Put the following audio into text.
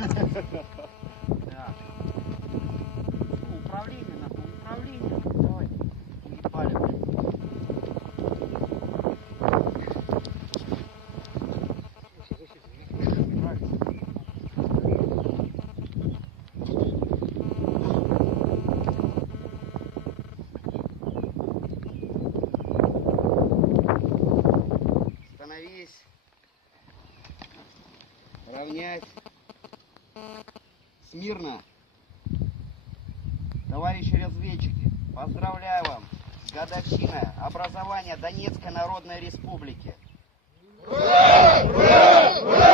Так. Управление, нахуй, управление. Давай. Уебали, блядь. Становись. Равнять. Смирно. Товарищи разведчики, поздравляю вам с годовщиной образования Донецкой Народной Республики. Ура! Ура! Ура!